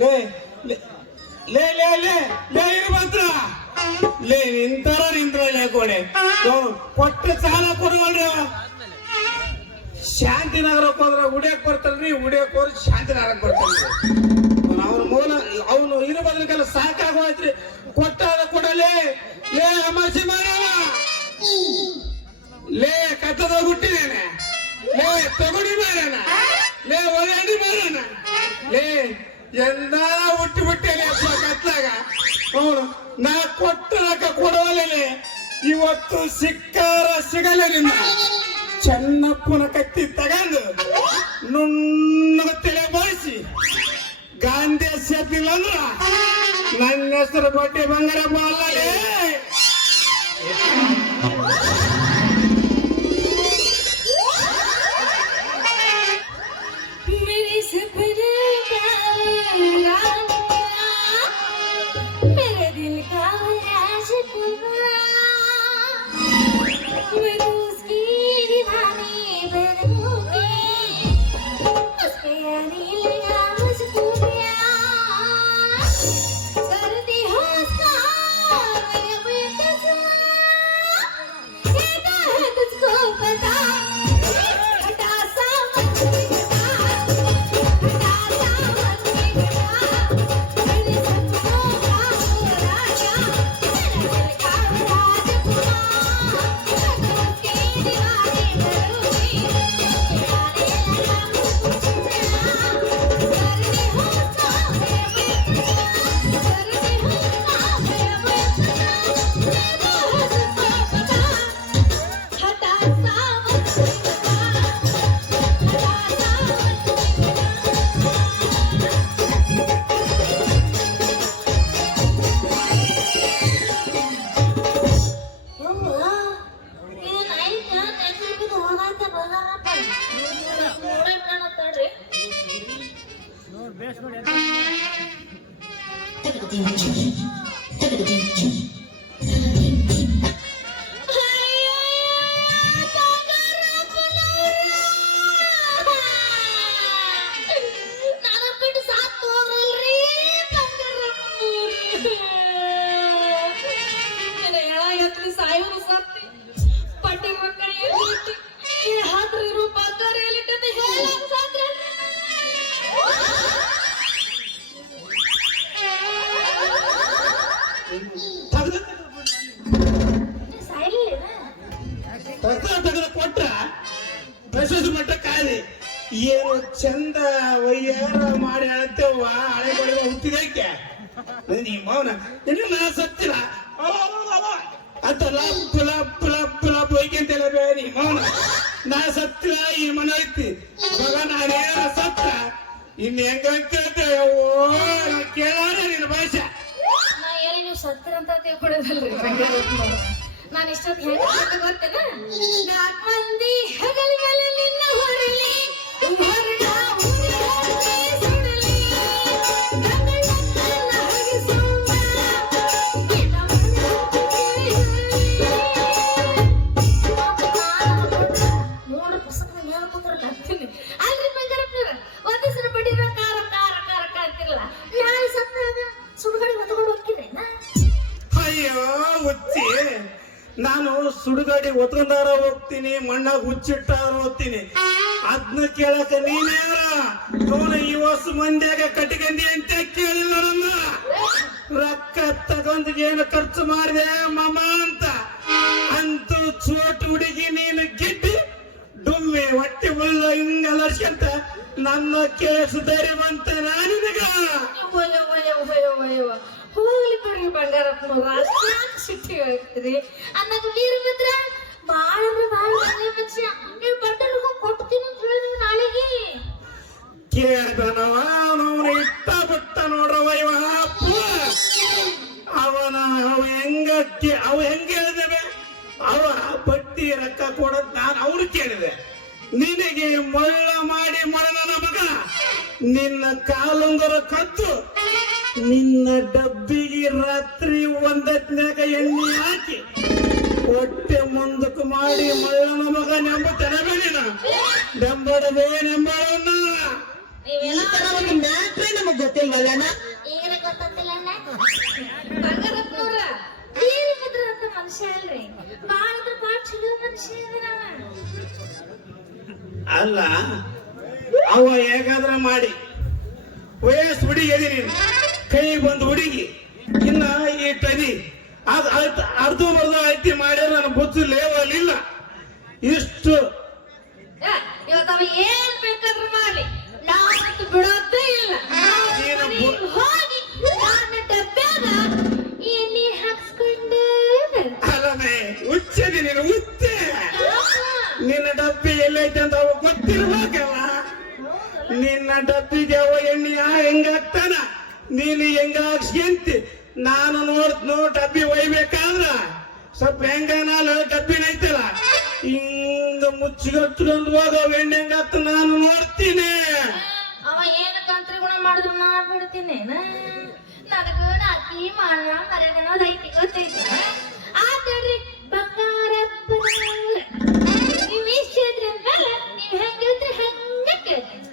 ಲೇ ಲೇ ಲೇ ಲೇ ಲೇ ಇರ್ಬಂದ್ರ ಲೇ, ನಿಂತರ ನಿಂತರ ಲೇ ಕೊಡೆ ಕೊಟ್ಟ ಸಾಲ ಕೊಡುವಲ್ರಿ ಶಾಂತಿ ನಗರಕ್ಕೆ ಹೋದ್ರೆ ಉಡಿಯಕ್ ಬರ್ತಾನ್ರಿ ಉಡಿಯಕ್ ಹೋದ್ರೆ ಶಾಂತಿನಗರಕ್ಕೆ ಬರ್ತಾನ್ರಿ ಅವನ ಮೂಲ, ಅವನು ಇರೋ ಬದಲಿಗೆಲ್ಲ ಸಾಕಾಗೋಯ್ತ್ರಿ. ಕೊಟ್ಟಾದ ಕೊಡಲೇ. ಲೇ ಅಮಾಸಿ ಮಾಡವ ಲೇ ಕತ್ತದ ಹುಟ್ಟಿದೇನೆ ಲೇ ತಗುಡಿ ಮಾರಣ. ಲೇ, ಒಳಗಡಿ ಮಾರಣ. ಲೇ, ಎಲ್ಲ ಹುಟ್ಟಿ ಬಿಟ್ಟೇನೆ ಅಪ್ಪ ಕತ್ಲಾಗ. ಅವನು ನಾ ಕೊಟ್ಟ ರೊಕ್ಕ ಕೊಡವಲ್ಲೇ ಇವತ್ತು ಸಿಕ್ಕಾರ ಸಿಗಲ್ಲ ನಿನ್ನ. ಚೆನ್ನಪ್ಪನ ಕತ್ತಿ ತಗೊಂಡು ನುಣ್ಣಗ ತಲೆ ಬಳಸಿ ಗಾಂಧಿ ಸೇತಿಲ್ಲ ಅಂದ್ರ ನನ್ನ ಹೆಸರು ಬಡ್ಡಿ ಬಂಗಾರ ಅಲ್ಲಲೇ Thank you. ತೆಗ್ದು ಸಾಯ್ಲಿಲ್ಲ ತೆಗ್ದು ತೆಗೆದು ಕೊಟ್ರ ಬಸವದ ಮಟ್ಟ ಕಾಲಿ ಏನು ಚಂದ ವಯ್ಯಾರ ಮಾಡಿ ಅಳತ್ತೇವ ಹಳೆ ಬಳಿ ಹುಟ್ಟಿದಕ್ಕೆ ನೀ ಮೌನ ಇನ್ನು ನಾ ಸತ್ತಿಲ್ಲ ಅಂತ ಲಪ್ ಲಪ್ ಲಪ್ ಲಪ್ ಹೋಯ್ಕಂತೆಲ್ಲ ಬೇರೆ ಮೌನ ನಾ ಸತ್ತಿಲ್ಲ ಈ ಮನ ಐತಿ ಮಗ ನಾನೇನ ಸತ್ತ ಇನ್ ಹೆಂಗ ಓ ಕೇಳಾರ ನಿನ್ನ ಭಾಷೆ ನಾ ಎಲ್ಲಿ ನೀವು ಅಂತ ತಿಳ್ಕೊಡೋದಲ್ರಿ ನಾನು ಇಷ್ಟೊತ್ತು ಹೇಗೆ ಗೊತ್ತೇನ ಮಂದಿ ನಿನ್ನ ಸುಡುಗಾಡಿ ಒತ್ಕೊಂಡಾರ ಹೋಗ್ತೀನಿ ಮಣ್ಣಾಗ ಹುಚ್ಚಿಟ್ಟಾರ ಹೋಗ್ತೀನಿ. ಅದ್ನ ಕೇಳಕ ನೀನ್ಯಾರ ನೋಡ ಈ ಹೊಸ ಮಂದಿಯಾಗ ಕಟ್ಟಿಗಂದಿ ಅಂತ ಕೇಳಿಲ್ಲ ನನ್ನ ರೊಕ್ಕ ತಗೊಂಡ್ ಏನು ಖರ್ಚು ಮಾಡಿದೆ ಮಾಮ ಅಂತ. ಅಂತೂ ಚೋಟ್ ಹುಡುಗಿ ನೀನು ಗಿಡ್ಡಿ ಡುಮ್ಮಿ ಹೊಟ್ಟೆ ಉಳ್ಳ ಹಿಂಗ ಅಲರ್ಸ್ಕಂತ ನನ್ನ ಕೇಸು ಧೈರ್ಯವಂತ ನಾನಿನಗ ಬಂಗಾರಪ್ಪನವ್ರ ಅಷ್ಟಾಕ್ ಸಿಟ್ಟಿ ಹೇಳ್ತೀರಿ ಅನ್ನೋದು ವೀರಭದ್ರ ಬಾಳ ಅಂದ್ರೆ ಬಾಳ ಒಳ್ಳೆ ಮನುಷ್ಯ. ನೀವು ಬಟ್ಟಲು ಕೊಡ್ತೀನಿ ಅಂತ ಹೇಳಿದ್ರು ನಾಳೆಗೆ. ಕೇಳ್ದನವ ಅವನ ಇಟ್ಟ ಬಿಟ್ಟ ನೋಡ್ರವ ಇವ ಅವನ, ಅವ ಹೆಂಗ ಅವ ಹೆಂಗ ಹೇಳಿದೆ ಅವ ಬಟ್ಟಿ ರೊಕ್ಕ ಕೊಡೋದ್ ನಾನು ಅವ್ರು ಕೇಳಿದೆ. ನಿನಗೆ ಮಳ್ಳ ಮಾಡಿ ಮಳನ ಮಗ. ನಿನ್ನ ಕಾಲುಂಗರ ಕದ್ದು ನಿನ್ನ ಡಬ್ಬಿಗೆ ರಾತ್ರಿ ಒಂದತ್ನಾಗ ಎಣ್ಣೆ ಹಾಕಿ ಹೊಟ್ಟೆ ಮುಂದಕ್ಕೆ ಮಾಡಿ ಮಳ್ಳನ ಮಗ ನೆಂಬ ತರಬೇಡಿನ ಅಳಬೇನೆಂಬಳನ್ನ ನೀವೆಲ್ಲ ಒಂದು ಮ್ಯಾಟ್ರೇ ನಮಗ್ ಗೊತ್ತಿಲ್ವಲ್ಲಣ್ಣ ಈಗರ ಗೊತ್ತಿಲ್ಲ ಬಂಗಾರಪ್ಪನವ್ರ ವೀರಭದ್ರ ಅಂತ ಮನುಷ್ಯ ಅಲ್ರಿ? ಬಾಳ ಅಂದ್ರೆ ಬಾಳ ಚಲೋ ಮನುಷ್ಯ ಇದಾರ ಅಲ್ಲ ಅವ ಹೇಗಾದ್ರ ಮಾಡಿ. ವಯಸ್ಸು ಬಿಡಿ ಹೇಳಿ ನೀನು. ಕೈ ಬಂದು ಹುಡುಗಿ. ಇನ್ನ ಈ ಅದ್ ಅರ್ಧ ಬರ್ಧ ಐತಿ ಮಾಡ್ಯಾರ ನನ್ನ ಬುದ್ಧಿ ಲೇವಲ್ ಇಲ್ಲ ಇಷ್ಟು ಏನ್ ಬೇಕಾದ್ರೂ ಬಿಡೋದೇ ಇಲ್ಲ. ಹೋಗಿ ಡಬ್ಬ್ಯಾಗ ಎಣ್ಣೆ ಹಾಕ್ಸ್ಕೊಂಡೇ ನೀನು ನಿನ್ನ ಡಬ್ಬಿ ಎಲ್ಲೈತೆ ಅಂತ ಅವ ಗೊತ್ತಿರ್ಬೇಕಲ್ಲ. ನಿನ್ನ ಡಬ್ಬಿಗೆ ಅವ ಎಣ್ಣೆ ಹೆಂಗಾಗ್ತಾನ ನೀನು ಹೆಂಗ ನಾನು ನೋಡ್ತನು ಡಬ್ಬಿ ಒಯ್ಬೇಕಾದ್ರ ಸ್ವಲ್ಪ ಹೆಂಗ ನಾನು ಡಬ್ಬಿನ ಐತಲ್ಲ ಹಿಂಗ ಮುಚ್ಚಿಗಟ್ಕೊಂಡು ಹೋಗೋ ಎಣ್ಣೆ ಹೆಂಗಾಗ್ತ ನಾನು ನೋಡ್ತೀನಿ. ಅವ ಏನ ಕಂತ್ರಿ ಗುಣ ಮಾಡಿದ್ರು ಮಾಡ್ಬಿಡ್ತೀನಿ ಬಿಡ್ತೀನಿ ನನಗ ನಾಕಿ ಮಾನ ಮರಗನೋದ್ ಐತಿ ಗೊತ್ತೈತಿ ಆತಡ್ರಿ ಬಂಗಾರಪ್ಪ. ನೀವ್ ಇಷ್ಟ ಇದ್ರಿ ಅಂದ್ಮೇಲೆ ನೀವ್ ಹೆಂಗಿದ್ರಿ ಹಂಗ ಕೇಳ್ತೀನಿ.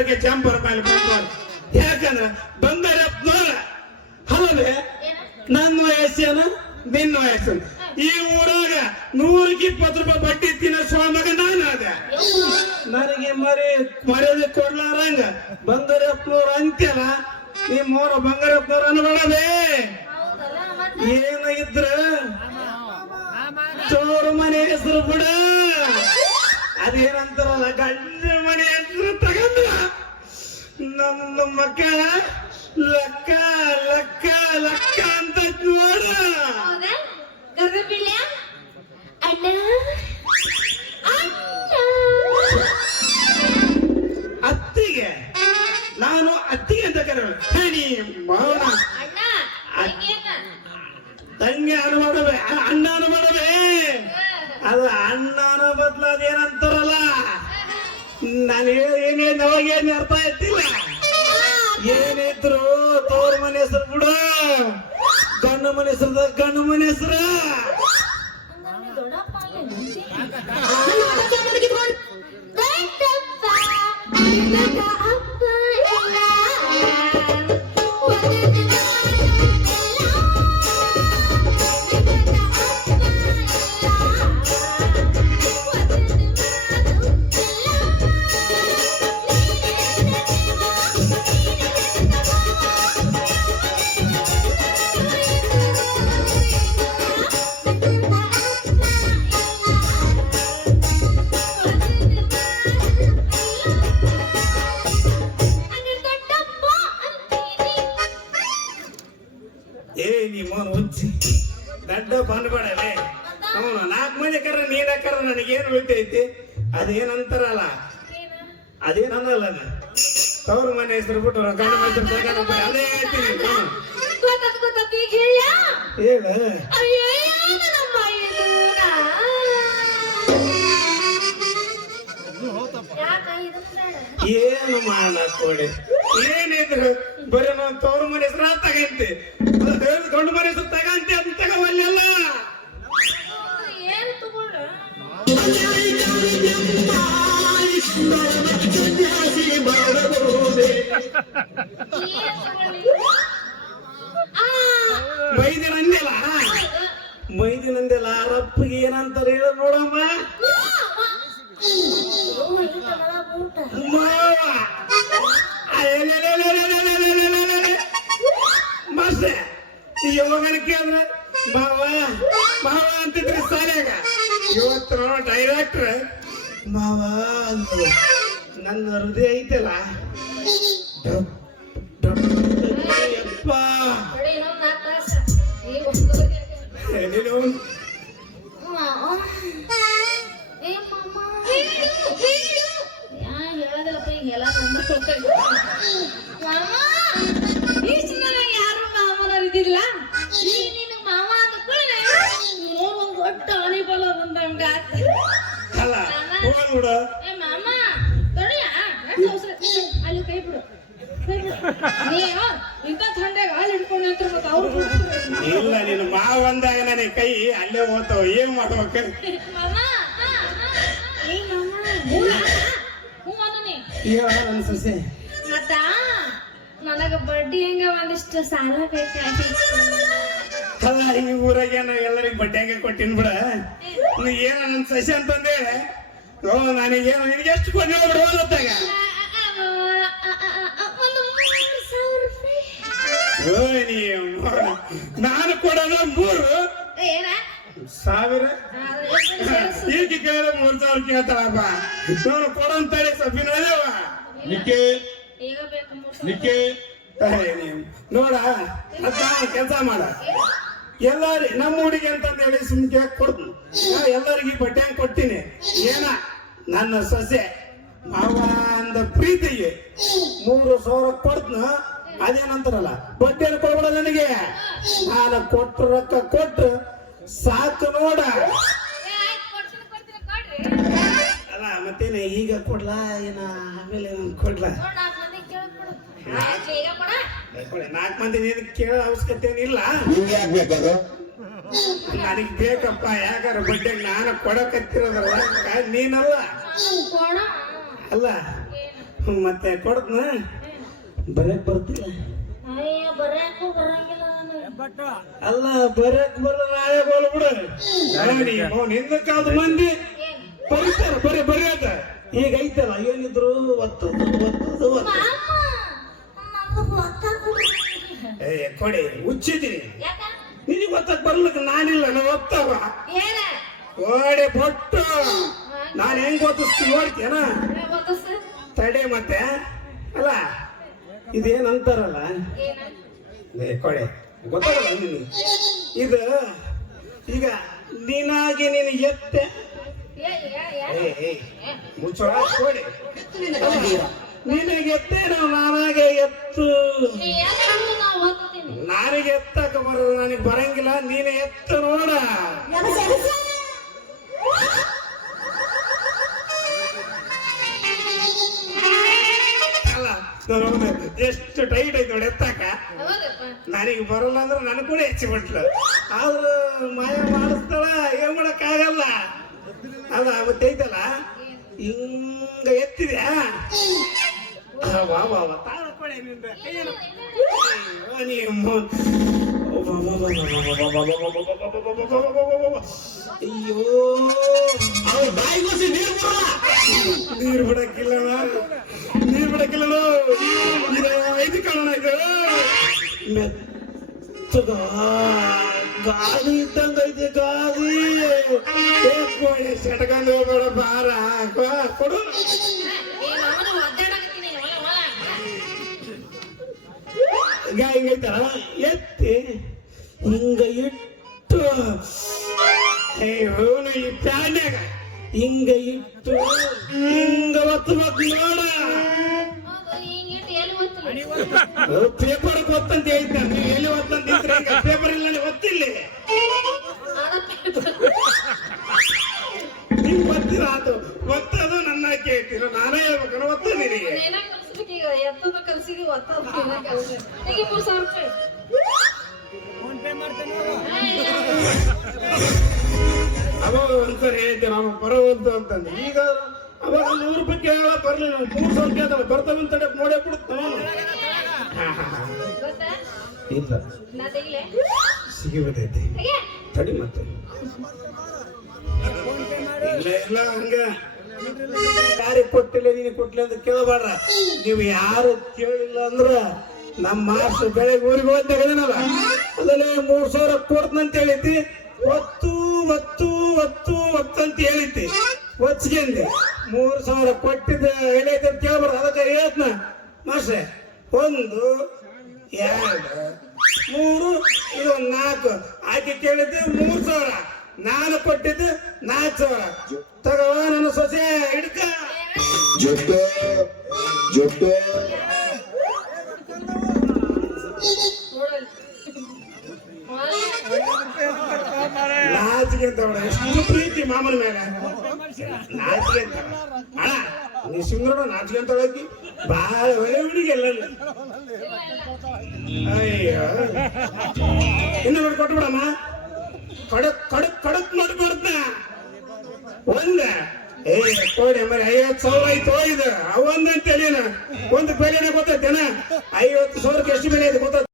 ಮೂಲ ಚಾಂಬರ್ ಮೇಲೆ ಬಂದು ಯಾಕಂದ್ರ ಬಂಗಾರ ನೋಡ ಅಲ್ಲವೇ ನನ್ನ ವಯಸ್ಸೇನ? ನಿನ್ನ ವಯಸ್ಸು. ಈ ಊರಾಗ ನೂರಕ್ಕೆ ಇಪ್ಪತ್ತು ರೂಪಾಯಿ ಬಡ್ಡಿ ತಿನ್ನ ಸ್ವಾಮಗ ನಾನು ನನಗೆ ಮರಿ, ಮರ್ಯಾದೆ ಕೊಡ್ಲಾರಂಗ. ಬಂಗಾರಪ್ಪನವ್ರು ಅಂತ್ಯಲ್ಲ ನೀ ಮೋರ ಬಂಗಾರಪ್ಪನವ್ರು ಅನ್ಬೇಡವೇ ಹೌದಲ್ಲ ಮತ್ತೆ ಏನ ಇದ್ರ ಚೋರು ಮನೆ ಹೆಸರು ಬಿಡ. ಅದೇನಂತಾರಲ್ಲ ಗಂಡ ನನ್ನ ಮಗ. ಲಕ್ಕ ಲಕ್ಕ ಲಕ್ಕ ಅಂತ ನೋಡ ಅತ್ತಿಗೆ. ನಾನು ಅತ್ತಿಗೆ ಅಂತ ಕರೆಯೋಣ. ಮಾವನ. ಮಾಡ ತಂಗಿ ಅನು ಮಾಡಬೇ ಅಣ್ಣಾನು ಮಾಡಬೇ ಅಲ್ಲ ಅಣ್ಣನ ಬದ್ಲು ಅದೇನಂತಾರಲ್ಲ? ನಾನು ಹೇಳಿ ಏನೇನು ಅವಾಗ ಏನು ಅರ್ಥ ಆಯ್ತಿಲ್ಲ. ಏನಿದ್ರು ತೋರ್ ಮನೆ ಹೆಸರು ಬಿಡು. ಗಂಡು ಮನೆ ಹೆಸರು ಗಂಡು ಮನೆ ಹೆಸರು. ದೊಡ್ಡಪ್ಪ ದಡ್ಡ ಬಂದ್ಬೇಡಲೇ ಅವನು ನಾಲ್ಕು ಮಂದಿ ಕರ ನೀನ ಕರ ನನಗೇನು ಉಳಿತೈತಿ? ಅದೇನಂತಾರಲ್ಲ? ಅದೇನಲ್ಲ ತವ್ರ ಮನೆ ಹೆಸರು ಬಿಟ್ಟು ಗಂಡ ಮನೆ ಹೆಸರು ಅದೇ ಹೇಳ್ತೀನಿ ಹೇಳು? ಏನು ಮಾಡಕ್ ಕೊಡಿ. ಏನಿದ್ರು ಬರೀ ನಾನು ತವ್ರ ಮನೆ ಹೆಸರು ತಗಂತೆ. ಅದೇನು ಗಂಡು ಮನೆ ಸುತ್ತಾಗ ಅಂತ ಅಂತ ಅಲ್ಲೆಲ್ಲ ಏನು ತಗೊಳ್ಳ? ಅಂದೆಲ್ಲ ಬೈದಿನ ಅಂದೆಲ್ಲ ರಪ್ಪಗೆ ಏನಂತಾರೆ ಹೇಳ ನೋಡಮ್ಮ. ಅಲ್ಲೇ ಓದ್ತಾವ ಏನ್ ಮಾಡ್ಬೇಕು? ಹೇಳ ನನ್ನ ಸೊಸೆ. ಮತ್ತ? ನನಗ ಬಡ್ಡಿ ಹೆಂಗ ಒಂದಿಷ್ಟು ಸಾಲ ಬೇಕಾಗಿತ್ತು ಅಲ್ಲ ಈ ಊರಾಗ ನಾ ಎಲ್ಲರಿಗೂ ಬಡ್ಡಿ ಹಂಗೆ ಕೊಟ್ಟಿನ್ ಬಿಡ. ನೀ ಏನ ನನ್ನ ಸಸಿ ಅಂತಂದೆ? ಓ ನನಗೆ ನಿನಗೆ ಎಷ್ಟು ಕೊಡ್ಲಿ ಬಿಡು ರೂಪಾಯಿ. ಓ ನೀ ನಾನು ಕೊಡೋದು ಮೂರು. ಸಾವಿರ? ಈಗ ಕೇಳಿದ್ರೆ ಮೂರ್ ಸಾವಿರ ಕೇಳ್ತಾಳಪ್ಪ ನಾನು ಕೊಡಂತೇಳಿ ಸಬ್ಬಿನ ನಿಕ್ಕೆ ನಿಕ್ಕೆ ನೋಡ ಅದ ಕೆಲಸ ಮಾಡ. ಎಲ್ಲಾರಿ ನಮ್ಮ ಹುಡುಗಿ ಅಂತ ಹೇಳಿ ಸುಮ್ಕೆ ಕೊಡ್ತು. ನಾ ಎಲ್ಲರಿಗೆ ಬಟ್ಟೆ ಹಂಗ್ ಕೊಟ್ಟಿನಿ ಏನ ನನ್ನ ಸೊಸೆ ಮಾವ ಅಂದ ಪ್ರೀತಿಗೆ ಮೂರು ಸಾವಿರ ಕೊಡ್ತನ? ಅದೇನಂತಾರಲ್ಲ ಬಡ್ಡಿಯನ್ನು ಕೊಡ್ಬೇಡ ನನಗೆ. ನಾನು ಕೊಟ್ಟ ರೊಕ್ಕ ಕೊಟ್ರು. ಸಾಕು ನೋಡ. ಅಲ್ಲ ಮತ್ತೇನೆ ಈಗ ಕೊಡ್ಲಾ? ಏನ ಆಮೇಲೆ ಕೊಡ್ಲಾ? ನಾಲ್ಕ್ ನಾಲ್ಕು ಮಂದಿ ಕೇಳ್ಕೊಡು ಆಯ್ತ್ ಈಗ ಕೊಡ. ನಾಲ್ಕು ಮಂದಿ ನೀನು ಕೇಳೋ ಅವಶ್ಯಕತೆ ಏನಿಲ್ಲ ನನಗ್ ಬೇಕಪ್ಪ ಯಾಕಾರ ಬಡ್ಡೆ ನಾನು ಕೊಡಕತ್ತಿರೋದ್ರ ನೀನಲ್ಲ. ಕೊಡ. ಅಲ್ಲ ಮತ್ತೆ ಕೊಡ್ತ ಬರಕ್ ಬರ್ತಿಲ್ಲ. ಅಲ್ಲ ಬರಕ್ ಬರ ನಾಳೆ ಬೋಲ್ ಬಿಡು. ನೋಡಿ ನಿಂದ ಕಾದ ಮಂದಿ. ಬರೀತಾರ ಬರೀ ಬರೆಯದ ಈಗ ಐತಲ್ಲ ಏನಿದ್ರು ಒತ್ತದು ಒತ್ತದು ಏ ಕೊಡಿ ಹುಚ್ಚಿದ್ದೀನಿ. ಯಾಕ? ನಿನಗೆ ಒತ್ತಕ್ ಬರ್ಲಿಕ್ಕೆ ನಾನಿಲ್ಲ ನಾವು ಒತ್ತವ. ಕೊಡಿ ಓಡೆ ಬೊಟ್ಟು. ನಾನು ಹೆಂಗ್ ಓದಿಸ್ತೀನಿ ನೋಡ್ತೀಯನ ಗೊತ್ತಸ ತಡೆ ಮತ್ತೆ. ಅಲ್ಲ ಇದೇನಂತಾರಲ್ಲ? ಕೊಡೆ. ಗೊತ್ತಾಗಲ್ಲ ನಿನಗೆ? ಇದು ಈಗ ನೀನಾಗಿ ನೀನು ಎತ್ತೆ? ಮುಚ್ಚೋಳ? ಕೊಡಿ. ನಿನಗೆ ಎತ್ತೇನೋ ನಾನಾಗೆ ಎತ್ತು. ನಾನಿಗೆ ನಾವು ಓದ್ತೀನಿ ನನಗೆ ಎತ್ತಕ ಬರೋದು ನನಗೆ ಬರಂಗಿಲ್ಲ ನೀನು ಎತ್ತು ನೋಡ. ಎಷ್ಟು ಟೈಟ್ ಐತೆ ನೋಡಿ ಎತ್ತಾಕ ನನಗೆ ಬರಲ್ಲ ಅಂದ್ರೆ ನನಗೆ ಕೂಡ ಹೆಚ್ಚಿ ಬಿಟ್ಲು ಆದ್ರೆ ಮಾಯ ಮಾಡಿಸ್ತಾಳ ಏನ್ ಮಾಡಕ್ ಆಗಲ್ಲ. ಅಲ್ಲ ಗೊತ್ತೈತಲ್ಲ? ಹಿಂಗ ಎತ್ತಿದ್ಯಾ? ವಾ ವಾ ವಾ ನಿಂದ. ನೀವು ಅಯ್ಯೋ ಬಾಯಿಗೋಸಿ ನೀರು ನೀರು ಬಿಡಕ್ಕಿಲ್ಲ ಬಿಡಕ್ಕಿಲ್ಲ ಇದು ಕಾರಣ ಇದು ಮೆತ್ತಗ ಗಾಳಿ ಇದ್ದಂಗ ಐತೆ ಗಾಳಿ. ಏ ಕೋಳಿ ಸೆಟ್ಕೊಂಡು ಹೋಗ್ಬೇಡ ಬಾರ. ಕೊಡು. ಹಿಂಗೈತಲ್ಲ ಎತ್ತಿ. ಹಿಂಗ ಇಟ್ಟು. ಇವನು ಈ ಪ್ಯಾನ್ಯಾಗ. ಹಿಂಗ ಇಟ್ಟು. ಹಿಂಗ ಒತ್ತು ನೋಡ ಹೌದು ಹಿಂಗಿಟ್ಟು ಎಲ್ಲಿ ಓದ್ತೀನಿ ಪೇಪರ್ ಒತ್ತಂತ ಹೇಳ್ತಾರೆ. ನೀವು ಎಲ್ಲಿ ಒತ್ತಂತ ಪೇಪರ್ ಇಲ್ಲ ಗೊತ್ತಿಲ್ಲ ನೀವು ಒತ್ತಿರ ಆತು ಒತ್ತದು ನನ್ನ ಕೇಳ್ತೀರ ನಾನೇ ಹೇಳ್ಬೇಕನ್ನ ಒತ್ತ ನಿನಗೆ ಅವಾಗ ಒಂದ್ಸರಿ ಹೇಳ್ತೀರ ನಾನು ಬರೋವಂತು ಅಂತಂದು. ಈಗ ಅವಾಗ ನೂರು ರೂಪಾಯಿ ಕೇಳ ಬರ್ಲಿ ಮೂರು ಸಾವಿರ ಕೇಳ್ತಾನೆ ಬರ್ತಾವಂತ ನೋಡಿ ಬಿಡುತ್ತ. ಇಲ್ಲ. ಸಿಗಿಬಿಟ್ಟೈತಿ. ತಡಿ ಮತ್ತೆ. ಇಲ್ಲ ಕೊಟ್ಟಿಲ್ಲ, ನೀನು ಕೊಟ್ಟಿಲ್ಲ ಅಂತ ಕೇಳಬೇಡ್ರ ನೀವು ಯಾರು ಕೇಳಿಲ್ಲ ಅಂದ್ರ ನಮ್ಮ ಮಾರ್ಸ್ ಬೆಳಗ್ಗೆ ಊರಿಗೆ ಹೋಗ್ತಾಗದೇನಲ್ಲ ಅದಲ್ಲೇ ಮೂರ್ ಸಾವಿರ ಕೊಡ್ತಂತ ಹೇಳಿದ್ದಿ. ಒತ್ತು ಒತ್ತು ಒತ್ತು ಒತ್ತು ಅಂತ ಹೇಳಿದ್ದಿ. ಒಚ್ಕೊಂಡಿ ಮೂರ್ ಸಾವಿರ ಕೊಟ್ಟಿದ್ದ ಏನೈತೆ ಅಂತ ಕೇಳ್ಬಾರ್ದು ಅದಕ್ಕೆ ಹೇಳ್ತನ. ಮಾಸ್ಟ್ರೆ ಒಂದು ಎರಡು ಮೂರು ಇದು ಒಂದು ನಾಲ್ಕು. ಆಕೆ ಕೇಳಿದ್ದು ಮೂರು ಸಾವಿರ. ನಾನು ಕೊಟ್ಟಿದ್ದು ನಾಲ್ಕು ಸಾವಿರ. ತಗೋ ನನ್ನ ಸೊಸೆ ಹಿಡ್ಕ. ಜೊಟ್ಟು ಜೊಟ್ಟು. ನಾಚಿಕೆ ಅಂತ ಎಷ್ಟು ಪ್ರೀತಿ ಮಾಮೂಲಿ ಮೇಲೆ. ನಾಚಿಕೆ ಅಂತ ಅಣ್ಣ ನೀ ಸಿಂಗ್ರೋಡ ನಾಚಿಕೆ ಬಾಳ ಒಳ್ಳೆ ಹುಡುಗಿ ಎಲ್ಲ ಅಯ್ಯೋ. ಇನ್ನು ನೋಡಿ ಕೊಟ್ಬಿಡಮ್ಮ. ಕಡಕ್ ಕಡಕ್ ಕಡಕ್ ಮಾಡಿ ಬರ್ತ ಒಂದ. ಏ ಕೋಡಿ ಮರಿ ಐವತ್ತು ಸಾವಿರ ಆಯ್ತು ಇದು ಅವೊಂದಂತ ಹೇಳಿನ ಒಂದು ಬೆಲೆನೇ ಗೊತ್ತೈತೇನ ಐವತ್ತು ಸಾವಿರಕ್ಕೆ ಎಷ್ಟು ಬೆಲೆ ಇದೆ ಗೊತ್ತ